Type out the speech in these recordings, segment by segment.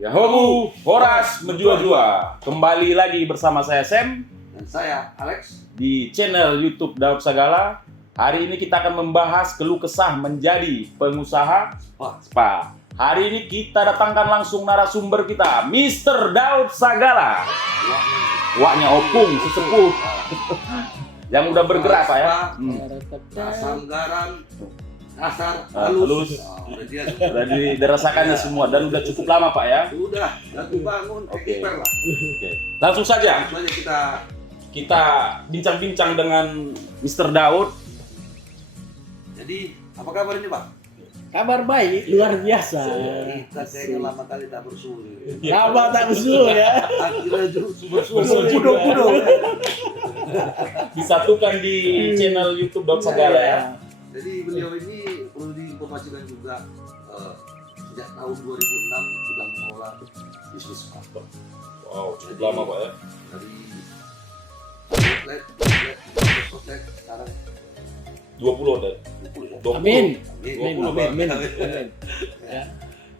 Yahobu, Horas menjua-jua. Kembali lagi bersama saya Sam Dan saya Alex di channel YouTube Daud Sagala. Hari ini kita akan membahas keluh kesah menjadi pengusaha spa. Hari ini kita datangkan langsung narasumber kita, Mr. Daud Sagala. Waknya opung, sesepuh. Yang udah bergerak Pak ya. Asam garam, kasar, Halus. Udah dirasakannya semua dan udah cukup lama Pak ya. Sudah, lalu bangun, expert lah. Oke. Langsung saja Makanya kita bincang-bincang dengan Mr. Daud. jadi apa kabar ini Pak? Kabar baik, luar biasa. Kita kayaknya lama kali tak bersulit. Lama tak besul ya. Akhirnya Bersulit bersulit. Disatukan di channel YouTube Daud Sagala ya. Jadi beliau ini perlu diinformasikan juga sejak tahun 2006 sudah mengelola bisnis spa. Wow, cukup lama Pak ya. Dari outlet, sekarang 20 ada. 20 ya. 20. Amin. Amin. Amin. Ya.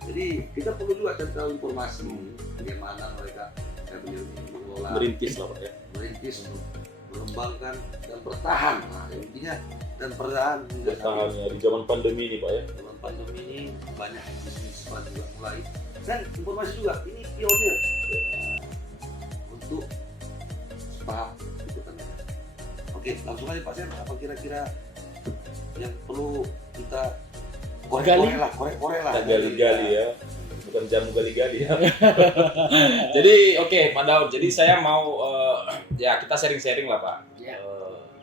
Jadi kita perlu juga cari tahu informasi bagaimana mereka beliau ini mengelola Merintis lah Pak ya. merintis untuk mengembangkan dan bertahan. Nah, intinya dan bertahan Bertahan ya di zaman pandemi ini Pak ya. Dalam pandemi ini banyak bisnis spa juga mulai. Dan informasi juga ini pionir untuk spa gitu kan. Oke, langsung aja Pak Sen, apa kira-kira yang perlu kita korek-korek lah. Kita gali-gali ya. Bukan jamu gali-gali ya. Jadi oke Pak Daud, jadi saya mau ya kita sharing-sharing lah Pak. Ya.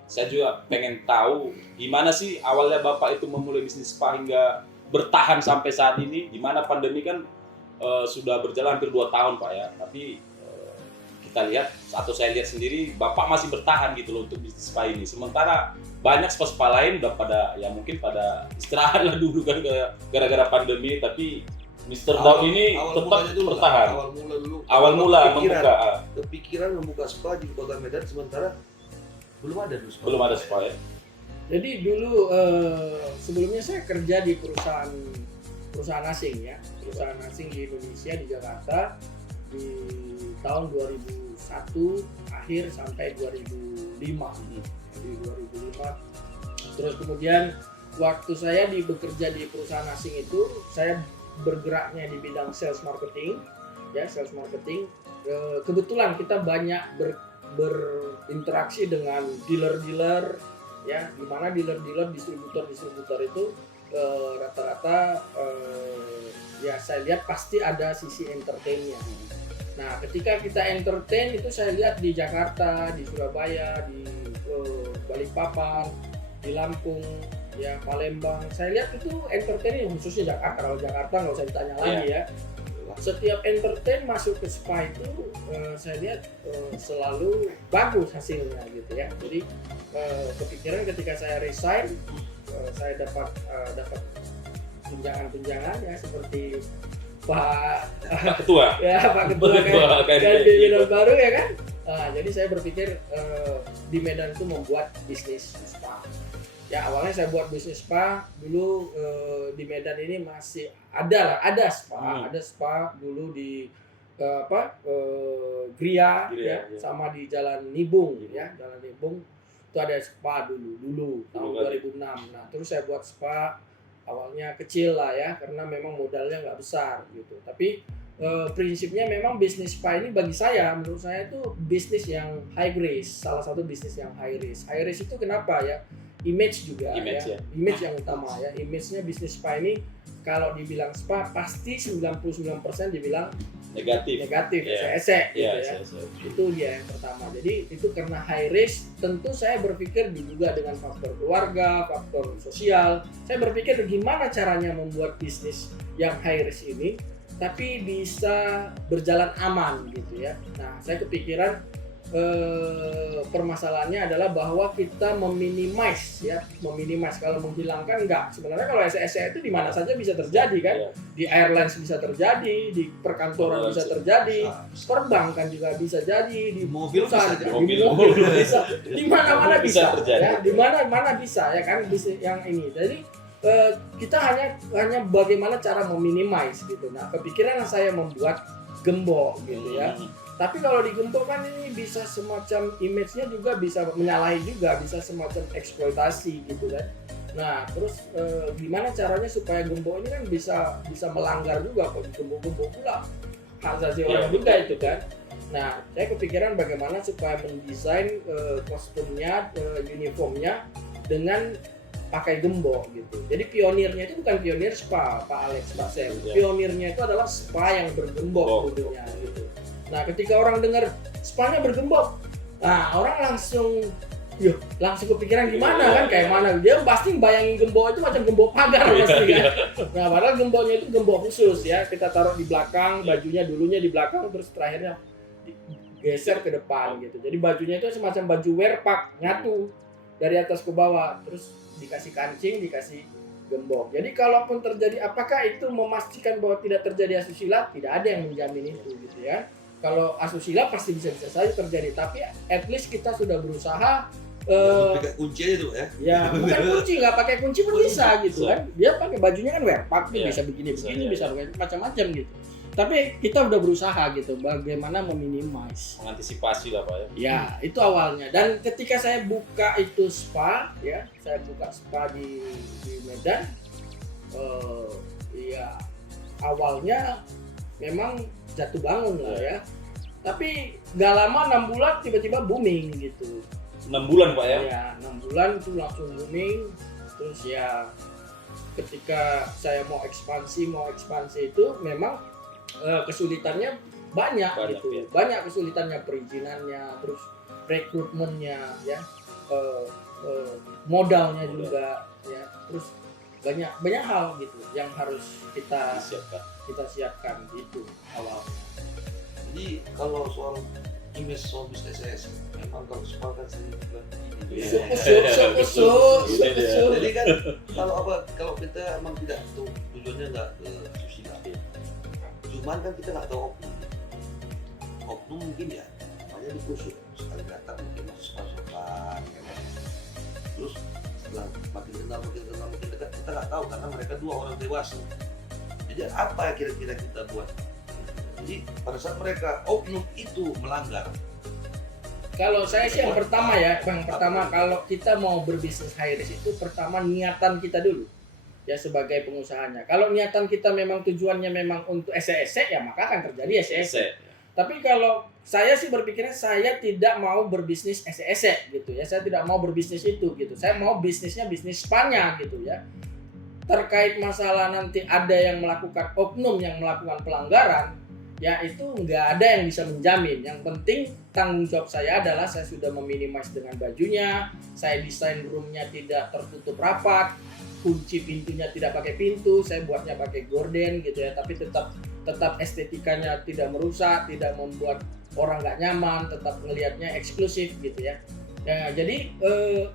Saya juga pengen tahu gimana sih awalnya Bapak itu memulai bisnis spa hingga bertahan sampai saat ini. Gimana pandemi kan sudah berjalan hampir 2 tahun Pak ya. Tapi kita lihat atau saya lihat sendiri Bapak masih bertahan gitu loh untuk bisnis spa ini. Sementara banyak spa-spa lain udah pada ya mungkin pada istirahat lah dulu kan gara-gara pandemi, tapi Mr. Daud ini tetap bertahan. Awal mula kepikiran membuka spa di Kota Medan, sementara belum ada dulu spa. belum ada spa ya. Jadi dulu sebelumnya saya kerja di perusahaan asing ya, perusahaan asing di Indonesia di Jakarta di tahun 2001 akhir sampai 2005. Di 2005. Terus kemudian waktu saya bekerja di perusahaan asing itu saya bergeraknya di bidang sales marketing ya, sales marketing. Kebetulan kita banyak berinteraksi dengan dealer-dealer ya, di mana dealer-dealer distributor itu rata-rata ya saya lihat pasti ada sisi entertainnya. Nah, ketika kita entertain itu saya lihat di Jakarta, di Surabaya, di Balikpapan, di Lampung, ya Palembang. Saya lihat itu entertain khususnya Jakarta. Kalau Jakarta nggak usah ditanya lagi ya. Setiap entertain masuk ke spa itu saya lihat selalu bagus hasilnya gitu ya. Jadi kepikiran ketika saya resign, saya dapat tunjangan ya seperti Pak Ketua. Ya Pak Ketua kan pimpinan baru ya kan. Nah, jadi saya berpikir di Medan itu membuat bisnis spa. Ya awalnya saya buat bisnis spa dulu di Medan ini masih ada spa dulu di Gria ya, sama di Jalan Nibung ya, Jalan Nibung itu ada spa dulu tahun 2006. Nah terus saya buat spa awalnya kecil lah ya karena memang modalnya nggak besar gitu. Tapi prinsipnya memang bisnis spa ini bagi saya, menurut saya itu bisnis yang high risk, salah satu bisnis yang high risk. High risk itu kenapa ya? Image juga ya. Image yang utama ya. Image-nya bisnis spa ini kalau dibilang spa pasti 99% dibilang negatif esek gitu ya. Itu dia yang pertama. Jadi itu karena high risk, tentu saya berpikir juga dengan faktor keluarga, faktor sosial. Saya berpikir gimana caranya membuat bisnis yang high risk ini tapi bisa berjalan aman gitu ya. Nah, saya kepikiran permasalahannya adalah bahwa kita meminimize kalau menghilangkan enggak. Sebenarnya kalau SSC itu di mana saja bisa terjadi kan, di airlines bisa terjadi, di perkantoran bisa terjadi, perbankan juga bisa jadi, di mobil bisa, di mana-mana bisa terjadi, ya, di mana-mana bisa ya kan bisnis yang ini. Jadi kita hanya bagaimana cara meminimize gitu. Nah, kepikiran saya membuat gembok gitu ya. Tapi kalau di gembok kan ini bisa semacam image-nya juga bisa menyalahi juga, bisa semacam eksploitasi gitu kan. Nah, terus gimana caranya supaya gembok ini kan bisa melanggar juga kalau gembok-gembok pula hak asasi orang juga itu kan. Nah, saya kepikiran bagaimana supaya mendesain kostumnya, uniformnya dengan pakai gembok gitu. Jadi pionirnya itu bukan pionir spa, Pak Alex, Pak Sam. Pionirnya itu adalah spa yang bergembok dulunya gitu. Nah, ketika orang dengar spa-nya bergembok, nah orang langsung kepikiran gimana kan, kayak mana dia pasti bayangin gembok itu macam gembok pagar pasti kan. Nah, padahal gemboknya itu gembok khusus ya, kita taruh di belakang, bajunya dulunya di belakang terus terakhirnya geser ke depan gitu. Jadi bajunya itu semacam baju wear pack, nyatu dari atas ke bawah, terus dikasih kancing, dikasih gembok. Jadi kalaupun terjadi, apakah itu memastikan bahwa tidak terjadi asusila? Tidak ada yang menjamin itu gitu ya. Kalau asusila pasti bisa-bisa saja terjadi, tapi at least kita sudah berusaha. Pakai kunci itu ya? Ya bukan kunci, nggak pakai kunci pun bisa gitu kan. Dia pakai bajunya kan wear pack, bisa begini, bisa macam-macam gitu. Tapi kita udah berusaha gitu, bagaimana meminimize, mengantisipasi lah Pak ya. Ya itu awalnya. Dan ketika saya buka itu spa, ya saya buka spa di Medan, ya awalnya memang jatuh bangun lah ya. Tapi nggak lama 6 bulan tiba-tiba booming gitu. 6 bulan Pak ya? Ya 6 bulan itu langsung booming. Terus ya ketika saya mau ekspansi itu memang kesulitannya banyak gitu. Ya. Banyak kesulitannya, perizinannya, terus rekrutmennya ya, modalnya juga ya. Terus banyak hal gitu yang harus kita siapkan gitu awal. Jadi kalau soal image soal bisnis SS, memang kalau soal kan sering bilang begini. Busuk. Jadi kan kalau kita emang tidak tujuannya nggak ke susila. Cuman kan kita nggak tahu oknum mungkin ya namanya dikusuk sekali datang mungkin masuk-masukan ya kan. Terus setelah makin kenal dekat kita nggak tahu karena mereka 2 orang dewasa. Jadi apa yang kira-kira kita buat? Jadi pada saat mereka oknum itu melanggar. Kalau saya sih yang pertama kalau kita mau berbisnis high risk itu pertama niatan kita dulu ya sebagai pengusahanya. Kalau niatan kita memang tujuannya memang untuk ese-ese ya maka akan terjadi ese-ese. Tapi kalau saya sih berpikirnya saya tidak mau berbisnis ese-ese gitu ya. Saya tidak mau berbisnis itu gitu. Saya mau bisnisnya bisnis spa-nya gitu ya. Terkait masalah nanti ada yang melakukan oknum yang melakukan pelanggaran, ya itu nggak ada yang bisa menjamin. Yang penting tanggung jawab saya adalah saya sudah meminimize dengan bajunya, saya desain roomnya tidak tertutup rapat, kunci pintunya tidak pakai pintu, saya buatnya pakai gorden gitu ya, tapi tetap estetikanya tidak merusak, tidak membuat orang nggak nyaman, tetap ngelihatnya eksklusif gitu ya. Ya, jadi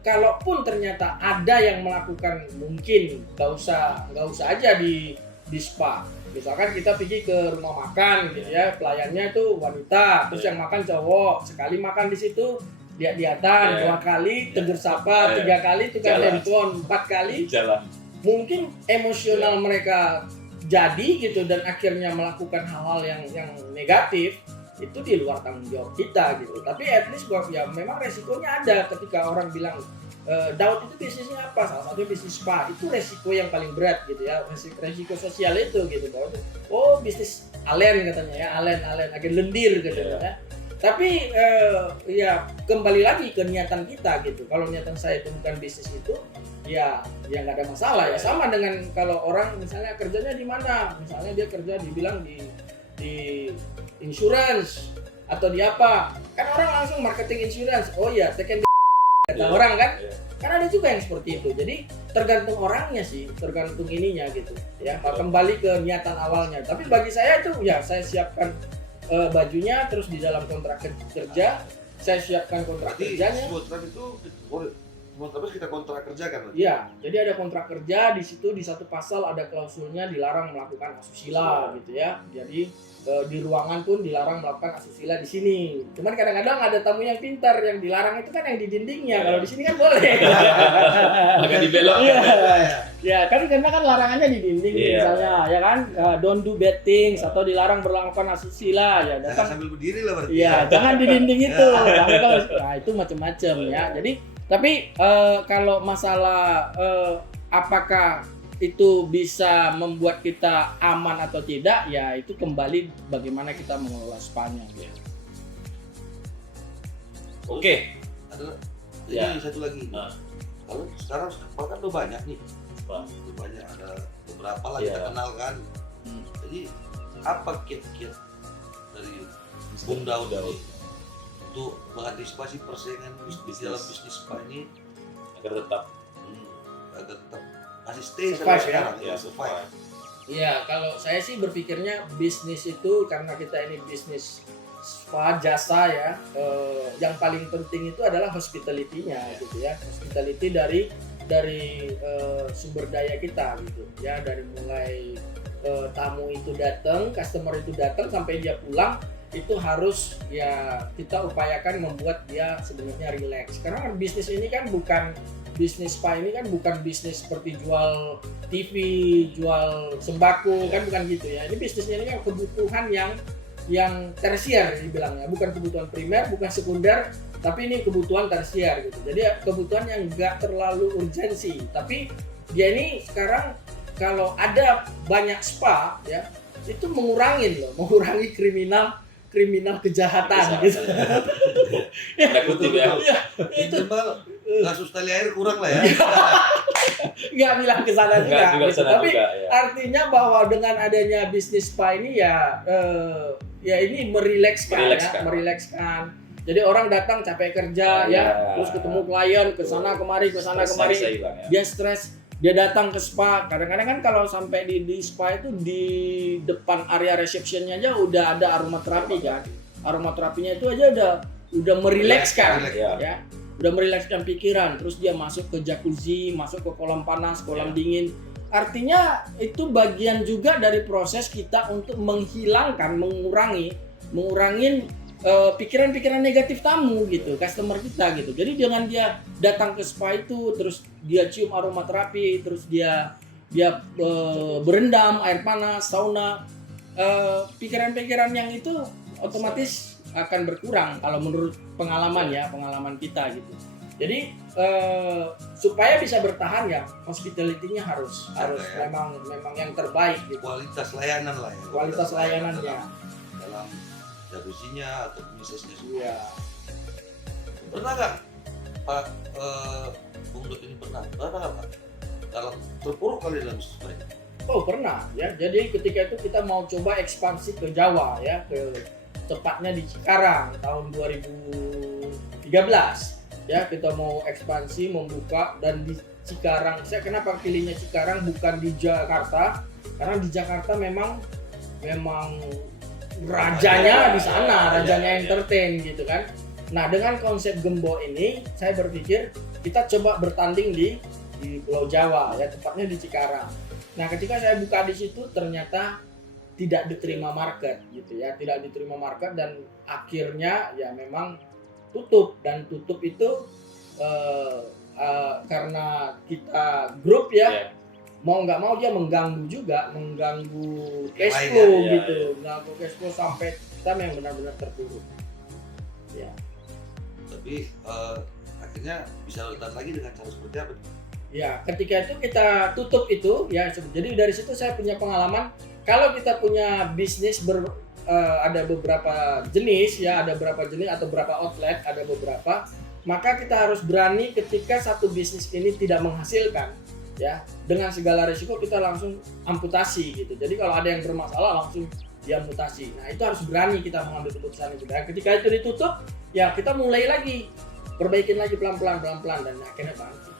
kalaupun ternyata ada yang melakukan, mungkin nggak usah aja di spa. Misalkan kita pergi ke rumah makan gitu ya, pelayannya itu wanita, terus yang makan cowok, sekali makan di situ lihat-lihatan, 2 kali tegur sapa, 3 kali tukar handphone, 4 kali jalan. Mungkin emosional mereka jadi gitu dan akhirnya melakukan hal-hal yang negatif, itu di luar tanggung jawab kita gitu. Tapi at least ya memang resikonya ada ketika orang bilang Daud itu bisnisnya apa? Salah satu bisnis spa, itu resiko yang paling berat gitu ya, resiko sosial itu gitu. Oh bisnis alen katanya ya, alen agen lendir gitu ya. Tapi ya kembali lagi ke niatan kita gitu. Kalau niatan saya itu bukan bisnis itu, ya nggak ada masalah ya. Sama dengan kalau orang misalnya kerjanya di mana, misalnya dia kerja dibilang di insurance atau di apa, kan orang langsung marketing insurance. Oh ya, teken kata orang kan. Kan ada juga yang seperti itu. Jadi tergantung orangnya sih, tergantung ininya gitu ya. Kembali ke niatan awalnya. Tapi bagi saya itu ya saya siapkan bajunya, terus di dalam kontrak kerja saya siapkan kontrak kerjanya. Berarti itu Terus kita kontrak kerja kan? Iya, jadi ada kontrak kerja di situ, di satu pasal ada klausulnya dilarang melakukan asusila gitu ya. Jadi di ruangan pun dilarang melakukan asusila di sini. Cuman kadang-kadang ada tamu yang pintar, yang dilarang itu kan yang di dindingnya. Kalau di sini kan boleh. Agak dibelok. Iya. Ya kan karena kan larangannya di dinding misalnya, ya kan, don't do bad things atau dilarang melakukan asusila ya. Jangan Datang sambil berdiri lah berarti. iya, jangan di dinding itu. Nah, itu macam-macam ya. Jadi tapi kalau masalah apakah itu bisa membuat kita aman atau tidak, ya itu kembali bagaimana kita mengelola spanya. Ya. Oke. Ada Ya. ini satu lagi. Nah. Kalau sekarang spa kan udah banyak nih. Spa. Udah banyak, ada beberapa lah Iya. kita kenal kan. Jadi apa kiat-kiat dari Bung Daud ini untuk mengantisipasi persaingan di dalam bisnis spa ini Agar tetap agar tetap masih stay Survive, sampai ya. sekarang ya survive. Iya, kalau saya sih berpikirnya bisnis itu karena kita ini bisnis spa jasa ya, yang paling penting itu adalah hospitality-nya gitu ya, hospitality dari sumber daya kita gitu ya, dari mulai tamu itu datang, customer itu datang sampai dia pulang itu harus ya kita upayakan membuat dia sebenarnya relax. Karena bisnis ini kan bukan bisnis spa ini kan bukan bisnis seperti jual TV, jual sembako kan bukan gitu ya. Ini bisnisnya ini kan kebutuhan yang tersier dibilangnya, bukan kebutuhan primer, bukan sekunder, tapi ini kebutuhan tersier gitu. Jadi kebutuhan yang enggak terlalu urgensi. Tapi dia ini sekarang kalau ada banyak spa ya itu mengurangi kriminal kejahatan gitu. Ada kutip ya. Ya, itu Minimal kasus tali air kurang lah ya. nggak bilang ke sana juga, Enggak juga gitu. sana Tapi juga ya. artinya bahwa dengan adanya bisnis spa ini ya ini merilekskan. Jadi orang datang capek kerja ya, terus ketemu klien ke sana kemari Stresnya bisa hilang ya. dia stres, dia datang ke spa. Kadang-kadang kan kalau sampai di spa itu di depan area receptionnya aja udah ada aromaterapi kan. Aromaterapinya itu aja udah merilekskan ya. Udah merilekskan pikiran, terus dia masuk ke jacuzzi, masuk ke kolam panas, kolam dingin. Artinya itu bagian juga dari proses kita untuk mengurangi pikiran-pikiran negatif tamu gitu, customer kita gitu. Jadi dengan dia datang ke spa itu, terus dia cium aromaterapi, terus dia berendam air panas, sauna, pikiran-pikiran yang itu otomatis akan berkurang kalau menurut pengalaman kita gitu. Jadi supaya bisa bertahan ya hospitality-nya harus memang yang terbaik gitu. Kualitas layanan lah ya. Kualitas layanannya. Dalam jacuzzinya atau misesnya semua. Iya. Pernah nggak Pak Bung Dut ini pernah nggak Pak dalam terpuruk kali dalam bisnis spa ini? Oh pernah ya. Jadi ketika itu kita mau coba ekspansi ke Jawa ya, tepatnya di Cikarang tahun 2013 ya, kita mau ekspansi membuka dan di Cikarang. Saya kenapa pilihnya Cikarang bukan di Jakarta? Karena di Jakarta memang rajanya di sana, rajanya entertain gitu kan. Nah dengan konsep Gembok ini saya berpikir kita coba bertanding di Pulau Jawa ya, tepatnya di Cikarang. Nah ketika saya buka di situ ternyata tidak diterima market gitu ya, dan akhirnya ya memang tutup itu karena kita grup ya, mau nggak mau dia mengganggu cash flow gitu, mengganggu cash flow sampai kita yang benar-benar terpuruk. Ya. Tapi akhirnya bisa bertahan lagi dengan cara seperti apa? Ya, ketika itu kita tutup itu ya, jadi dari situ saya punya pengalaman. Kalau kita punya bisnis ada beberapa jenis ya, atau beberapa outlet, ada beberapa, maka kita harus berani ketika satu bisnis ini tidak menghasilkan ya, dengan segala risiko kita langsung amputasi gitu. Jadi kalau ada yang bermasalah langsung diamputasi. Nah, itu harus berani kita mengambil keputusan itu. Dan ketika itu ditutup, ya kita mulai lagi, perbaikin lagi pelan-pelan dan akhirnya bangkit.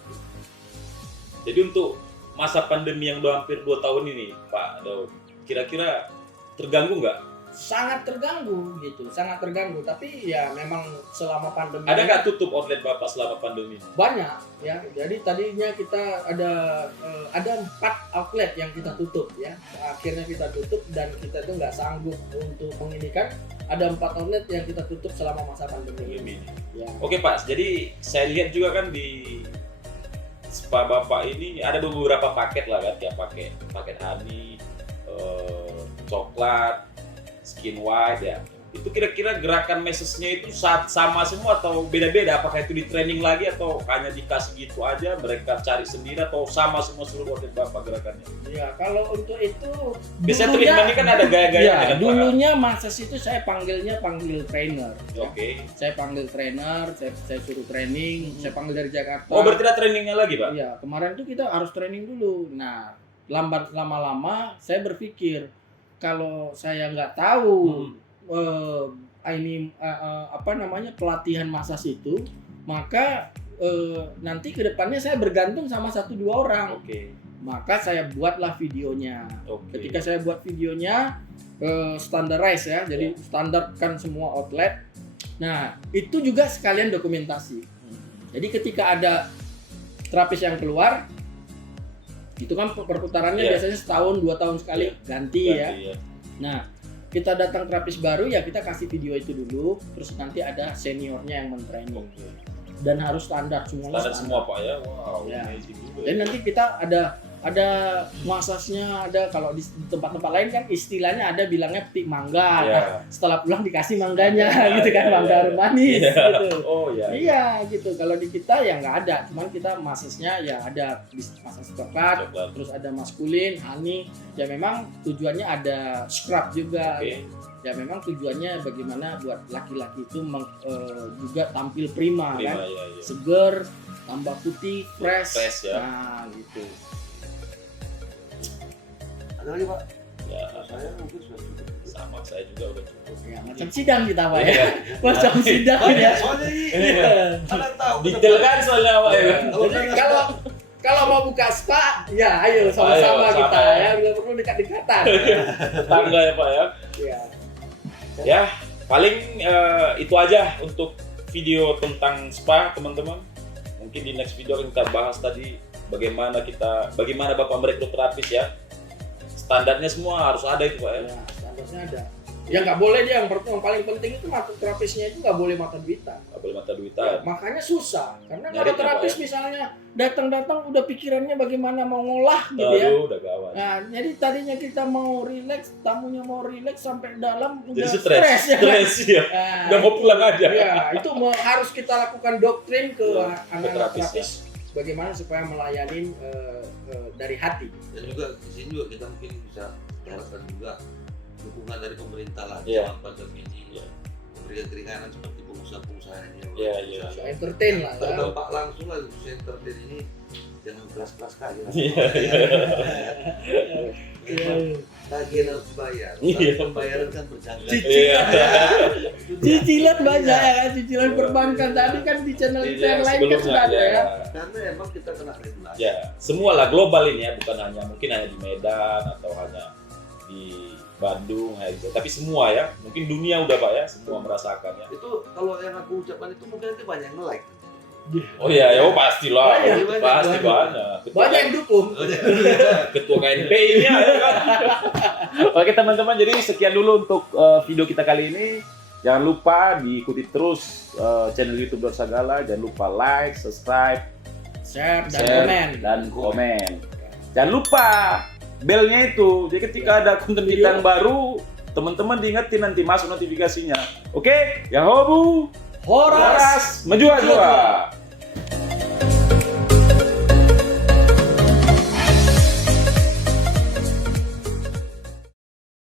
Jadi untuk masa pandemi yang udah hampir 2 tahun ini, Pak Daud, kira-kira terganggu nggak sangat terganggu gitu, sangat terganggu. Tapi ya memang selama pandemi Ada nggak tutup outlet Bapak selama pandemi? banyak ya. Jadi tadinya kita ada 4 outlet yang kita tutup ya. Akhirnya kita tutup dan kita tuh nggak sanggup untuk menginikan. Ada 4 outlet yang kita tutup selama masa pandemi ini. Ya. Oke Pak, jadi saya lihat juga kan di spa Bapak ini ada beberapa paket lah kan, kayak paket honey, coklat, skin white ya. Itu kira-kira gerakan message-nya itu sama semua atau beda-beda? Apakah itu di training lagi atau hanya dikasih gitu aja, mereka cari sendiri atau sama semua seluruh outlet Bapak gerakannya? Ya, kalau untuk itu Biasanya treatment ini kan ada gaya-gayanya ya, kan Pak? dulunya massage itu saya panggil trainer. Oke. Saya panggil trainer, saya suruh training, saya panggil dari Jakarta. Oh, berarti ada trainingnya lagi Pak? Iya, kemarin tuh kita harus training dulu. Nah, lama-lama saya berpikir kalau saya nggak tahu pelatihan massage itu, maka nanti kedepannya saya bergantung sama 1-2 orang. Oke. Maka saya buatlah videonya. Oke. Ketika saya buat videonya standarize ya, jadi standarkan semua outlet. Nah, itu juga sekalian dokumentasi. Jadi ketika ada terapis yang keluar, itu kan perputarannya biasanya setahun 2 tahun sekali ganti ya. Nah, kita datang terapis baru ya kita kasih video itu dulu, terus nanti ada seniornya yang mentraining. Dan harus standar semuanya. Standar semua Pak ya. Wow. Ya. Amazing juga. Dan nanti kita ada massage-nya, ada kalau di tempat-tempat lain kan istilahnya ada bilangnya petik mangga. Ya. Nah, setelah pulang dikasih mangganya gitu kan, Ya, mangga ya. manis gitu. Oh iya. Iya gitu. Kalau di kita ya nggak ada, cuman kita massage-nya ya ada massage coklat, terus ada maskulin, honey. Ya memang tujuannya ada scrub juga. Oke. Ya memang tujuannya bagaimana buat laki-laki itu juga tampil prima kan, Ya. seger, tambah putih, fresh ya. Nah gitu. Ada lagi Pak? Ya, Saya mungkin sudah cukup. sama saya juga udah cukup. Ya macam sidang kita Pak ya. Iya. Macam sidang ya. Soalnya ini Iya. kalian tahu. Detail kan soalnya Pak ya. Jadi kalau mau buka spa, ya ayo sama-sama Ayo, kita sama. ya, bila perlu dekat-dekatan. Tetangga ya Pak ya. Ya. Ya, paling itu aja untuk video tentang spa teman-teman. Mungkin di next video akan kita bahas tadi bagaimana Bapak merekrut terapis ya. Standarnya semua harus ada itu Pak ya. Ya, standarnya ada. Ya nggak boleh dia yang paling penting itu terapisnya itu nggak boleh mata duitan. Nggak boleh mata duitan. Makanya susah, karena Nyari kalau terapis apa ya? misalnya datang udah pikirannya bagaimana mau ngolah gitu ya. Aduh, udah gawat. Nah, jadi tadinya kita mau relax, tamunya mau relax sampai dalam udah Jadi stres ya. Stres ya. Nah, Udah mau pulang aja. ya, itu harus kita lakukan doktrin ke Ya, anak-anak terapis, terapis bagaimana supaya melayani dari hati. Dan juga di sini juga kita mungkin bisa harapkan juga dukungan dari pemerintah lah Iya. dalam pandemi ini. Iya. Memberikan keringanan seperti pengusaha-pengusahanya. Iya, iya. Entertain lah ya. Terdampak langsung lah center ini jangan keras-keras kali lah. Iya, Memang tagihan harus dibayar. Iya. Pembayaran kan berjangka. Cicilan Iya. Cicilan banyak Iya. ya kan, cicilan perbankan tadi kan di channel kita yang lain kan Sebelumnya, sudah ada ya. Karena emang kita kena regulasi. Ya, semua lah global ini ya, bukan hanya di Medan atau hanya di Bandung gitu. Tapi semua ya, mungkin dunia udah Pak ya, semua merasakan ya. Itu kalau yang aku ucapkan itu mungkin nanti banyak yang like. Oh iya, ya pastilah, Banyak, pasti banyak. banyak. Banyak yang dukung. Ketua KNPI ini ya kan. Oke teman-teman, jadi sekian dulu untuk video kita kali ini. Jangan lupa diikuti terus channel YouTube Dorsagala. Jangan lupa like, subscribe, Share dan share, komen. dan komen. Jangan lupa belnya itu. Jadi ketika ada konten kita yang baru, teman-teman diingetin nanti masuk notifikasinya. Oke, Yahobu, Horas Horas, menjual.